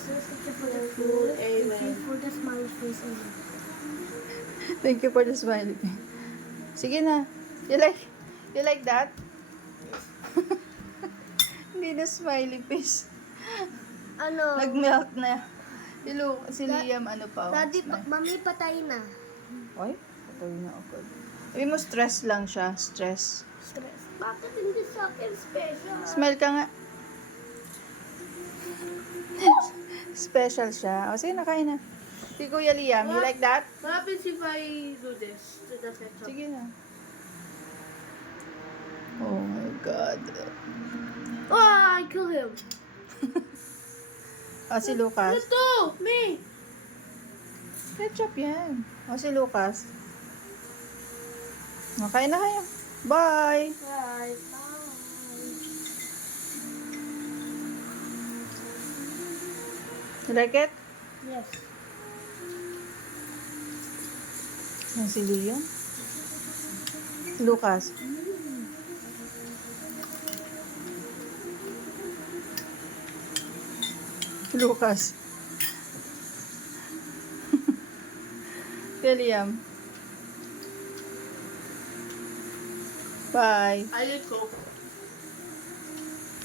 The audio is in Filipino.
Jesus. Thank you for the food. Amen. Thank you for the smiley face. Amen. Thank you for the smiley face. Sige na. You like that? Hindi na smiley face. Ano? Nag-melt na. Si Liam, ano pa? Daddy, mami, patay na. Oy, patay na ako. Sabi mo, stress lang siya. Stress. Stress. Bakit hindi sa akin special? Smile ka nga. Special siya. O, sige, nakain na. Si Kuya Liam, you like that? What happens if I do this to the ketchup? Sige na. Oh my God. Oh, I kill him. Si Lucas. Ito! Me! Ketchup yan. Si Lucas. Nakain na kayo. Bye! Bye. You like it? Yes. Si Liam. Lucas. Lucas. Kuya Liam. Bye. I let go.